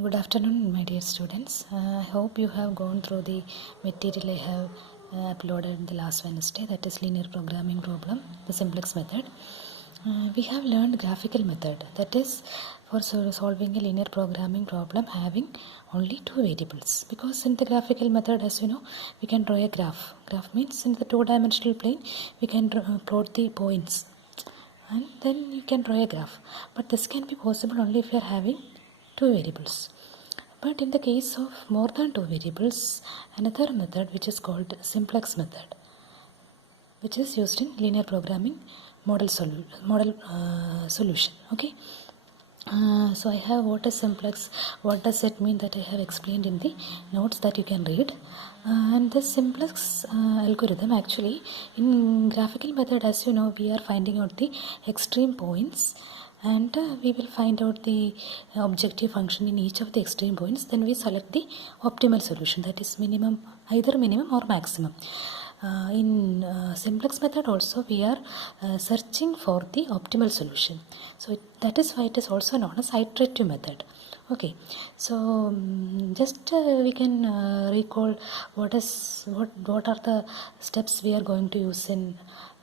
Good afternoon, my dear students. I hope you have gone through the material I have uploaded the last Wednesday, that is linear programming problem, the simplex method. We have learned graphical method, that is for solving a linear programming problem having only two variables. Because in the graphical method, as you know, we can draw a graph. Graph means in the two-dimensional plane, we can plot the points and then you can draw a graph. But this can be possible only if you are having two variables. But in the case of more than two variables, another method which is called simplex method, which is used in linear programming solution. Okay. So I have what is simplex, what does it mean, that I have explained in the notes that you can read. And this simplex algorithm, actually in graphical method, as you know, we are finding out the extreme points, and we will find out the objective function in each of the extreme points. Then we select the optimal solution, that is minimum, either minimum or maximum. In simplex method also we are searching for the optimal solution. So that is why it is also known as iterative method. Okay, so just we can recall what are the steps we are going to use in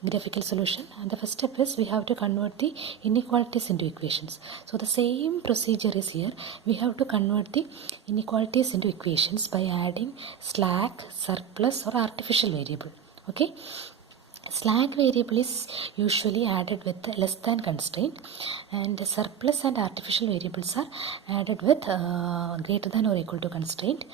graphical solution. And the first step is we have to convert the inequalities into equations. So the same procedure is here. We have to convert the inequalities into equations by adding slack, surplus or artificial variable. Okay, slack variable is usually added with less than constraint, and surplus and artificial variables are added with greater than or equal to constraint.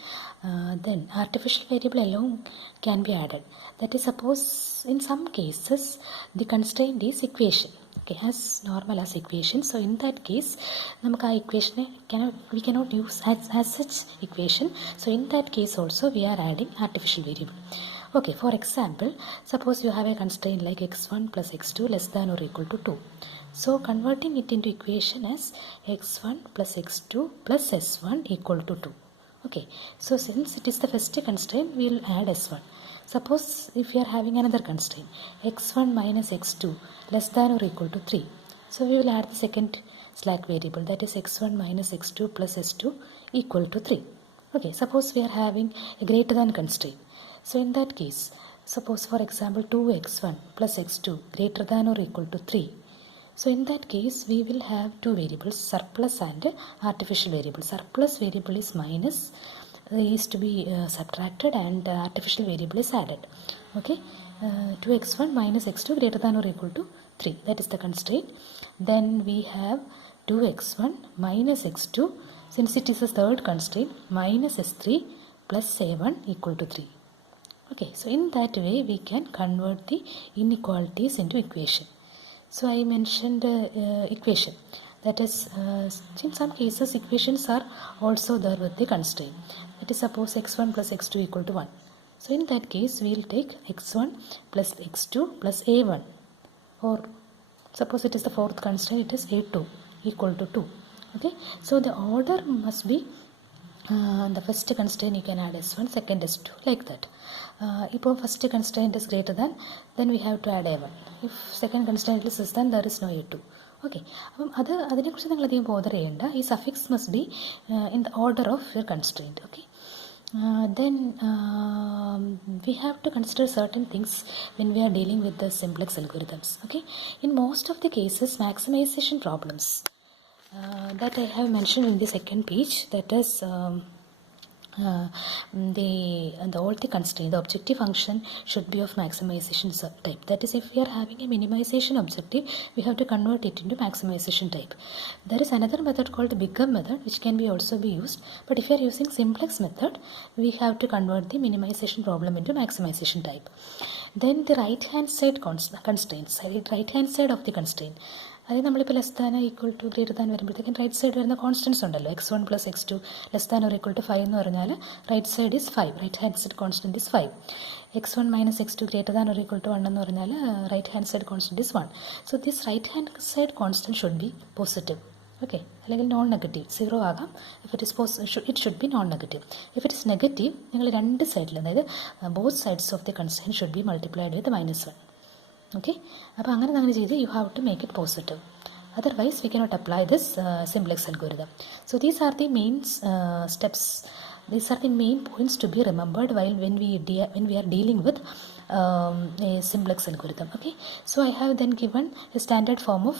Then artificial variable alone can be added. That is, suppose in some cases the constraint is equation, okay, as normal as equation. So in that case നമുക്ക് ആ equation we cannot use as such equation. So in that case also we are adding artificial variable. Okay, for example, suppose you have a constraint like x1 plus x2 less than or equal to 2. So converting it into equation as x1 plus x2 plus s1 equal to 2. Okay, so since it is the first constraint, we will add s1. Suppose if you are having another constraint, x1 minus x2 less than or equal to 3. So we will add the second slack variable, that is x1 minus x2 plus s2 equal to 3. Okay, suppose we are having a greater than constraint. So in that case, suppose for example 2x1 plus x2 greater than or equal to 3. So in that case we will have two variables, surplus and artificial variable. Surplus variable is minus, is to be subtracted, and artificial variable is added. Okay, 2x1 minus x2 greater than or equal to 3, that is the constraint. Then we have 2x1 minus x2, since it is the third constraint, minus s3 plus a1 equal to 3. Okay, so in that way we can convert the inequalities into equation. So I mentioned equation, that is in some cases equations are also there with the constraint. That is, suppose x1 plus x2 equal to 1. So in that case we will take x1 plus x2 plus a1, or suppose it is the fourth constraint, it is a2 equal to 2. Okay, so the order must be the first constraint you can add s1, second s2, like that. If first constraint is greater than, then we have to add a1. If second constraint is less than, there is no a2. Okay, അതിനെക്കുറിച്ച് നിങ്ങൾ അധികം bother ചെയ്യേണ്ട. ഈ suffix must be in the order of your constraint. Okay, then we have to consider certain things when we are dealing with the simplex algorithms. Okay, in most of the cases maximization problems that I have mentioned in the second page, that is all the constraint, the objective function should be of maximization type. That is, if we are having a minimization objective, we have to convert it into maximization type. There is another method called the bigger method, which can be also be used. But if you are using simplex method, we have to convert the minimization problem into maximization type. Then the right hand side constraints, right hand side of the constraint, അതായത് നമ്മളിപ്പോൾ less than equal to greater than വരുമ്പോഴത്തേക്കും right side വരുന്ന constants ഉണ്ടല്ലോ, x1 plus x2 less than or equal to 5 എന്ന് പറഞ്ഞാൽ right side is 5, right hand side constant is 5. x1 minus x2 greater than or equal to 1 എന്ന് പറഞ്ഞാൽ right hand side constant is 1. So this right hand side constant should be positive. Okay, അല്ലെങ്കിൽ non negative, 0 ആകാം. If it is it should be non negative. If it is negative, നിങ്ങൾ രണ്ട് സൈഡിൽ, അതായത് both sides of the constraint should be multiplied with -1. Okay, അപ്പോൾ അങ്ങനെ ചെയ്ത് you have to make it positive. Otherwise, we cannot apply this simplex algorithm. So these are the main steps. These are the main points to be remembered while when we are dealing with a simplex algorithm. Okay, so I have then given a standard form of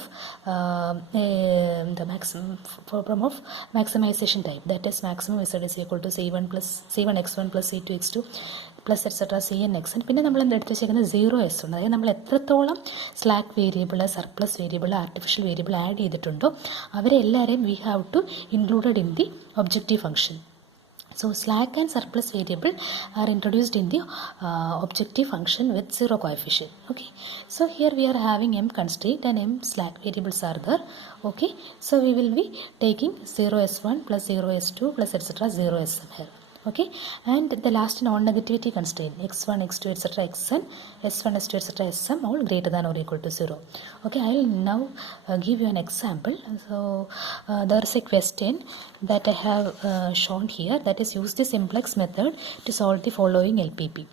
the maximum form of maximization type, that is maximum z is equal to c1 plus c1 x1 plus c2 x2 plus etcetera C N X. പിന്നെ നമ്മൾ എടുത്ത് വെച്ചേക്കുന്നത് 0s ഉണ്ട്. അതായത് നമ്മൾ എത്രത്തോളം slack variable, surplus variable, artificial variable add ചെയ്തിട്ടുണ്ടോ അവരെ എല്ലാവരെയും we have to included in the objective function. So slack and surplus variable are introduced in the objective function with 0 coefficient. Okay, so here we are having m constraint and m slack variables are there. Okay, so we will be taking 0s1 plus 0s2 plus etc 0sm here. Okay, and the last non-negativity constraint x1 x2 etc xn s1 s2 etc sm all greater than or equal to 0. Okay, I will now give you an example. So there is a question that I have shown here, that is use the simplex method to solve the following LPP.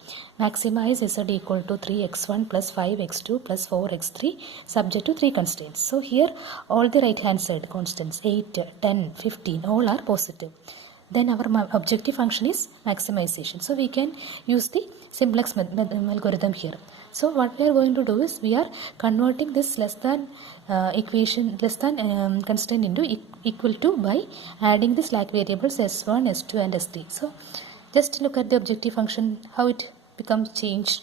Maximize z equal to 3x1 plus 5x2 plus 4x3 subject to 3 constraints. So here all the right hand side constants 8, 10, 15 all are positive. Then our objective function is maximization. So we can use the simplex algorithm here. So what we are going to do is we are converting this less than equation, less than constraint into equal to by adding the slack variables s1, s2 and s3. So just look at the objective function, how it becomes changed.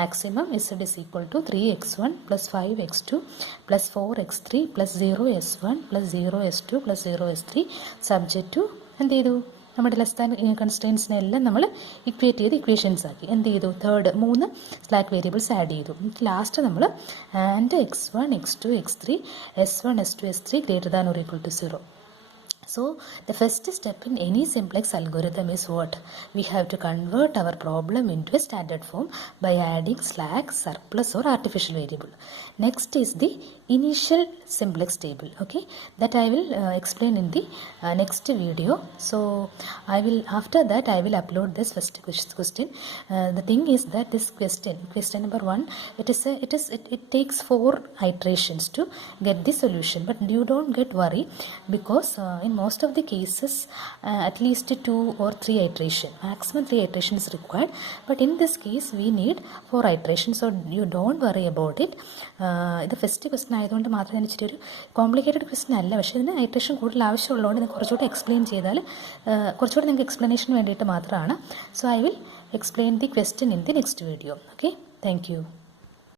Maximum z is equal to 3x1 plus 5x2 plus 4x3 plus 0s1 plus 0s2 plus 0s3 subject to എന്ത് ചെയ്തു, നമ്മുടെ less than കൺസ്ട്രെയിൻസിനെല്ലാം നമ്മൾ equate ചെയ്ത് equations ആക്കി. എന്ത് ചെയ്തു, 3 slack variables add ചെയ്തു. Last നമ്മൾ and x1 x2 x3 s1 s2 s3 greater than or equal to 0. So the first step in any simplex algorithm is what? We have to convert our problem into a standard form by adding slack, surplus or artificial variable. Next is the initial simplex table. Okay, that I will explain in the next video. So I will, after that I will upload this first question. The thing is that this question number 1, it takes 4 iterations to get the solution, but you don't get worry because in most of the cases at least 2 or 3 iterations, maximum 3 iterations is required, but in this case we need 4 iterations, so you don't worry about it. ഇത് first question ആയതുകൊണ്ട് മാത്രമേ ഇച്ചിരി ഒരു complicated question അല്ല, പക്ഷേ ഇതിന് iteration കൂടുതൽ ആവശ്യമുള്ളതുകൊണ്ട് ഇത് കുറച്ചുകൂടി എക്സ്പ്ലെയിൻ ചെയ്താൽ കുറച്ചുകൂടി നിങ്ങൾക്ക് എക്സ്പ്ലനേഷന് വേണ്ടിയിട്ട് മാത്രമാണ്. So I will explain the question in the next video. Okay, thank you.